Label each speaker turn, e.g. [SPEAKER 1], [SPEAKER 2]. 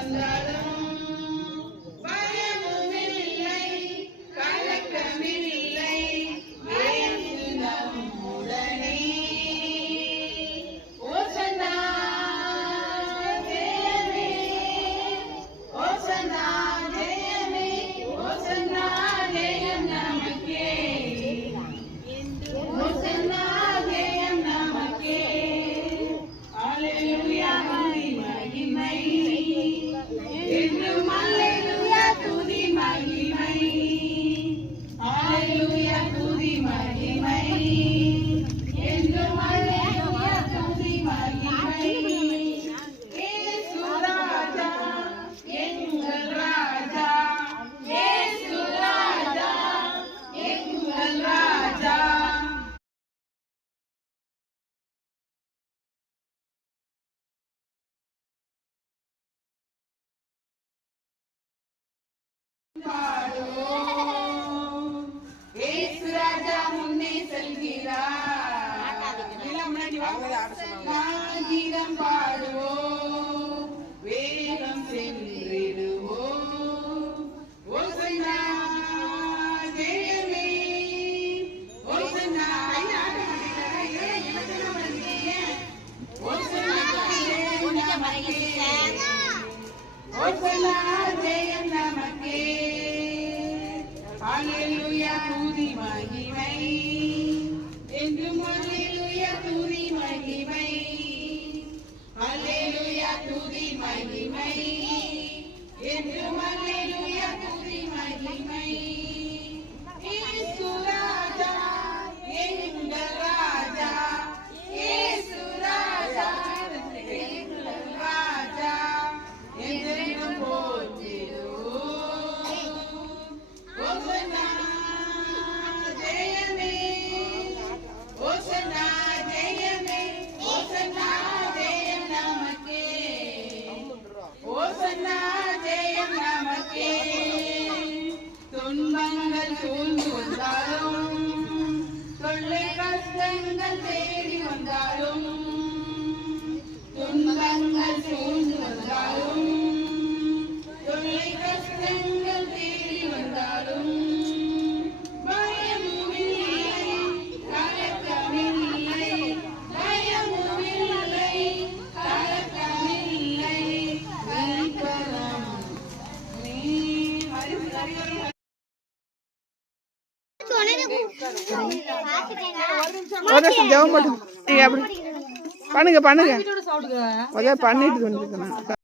[SPEAKER 1] Allah. ராஜா முன்னே செல்கிறார். பாடுவோ வேகம் சென்றிடுவோ. ஜெயம். நமக்கு Aleluya, tu di magimai. Endu magimai, tu di magimai.
[SPEAKER 2] ஒரு நிமிஷம் ஜெபம் பண்ணுங்க பண்ணுங்க. பண்ணுங்க பண்ணிட்டு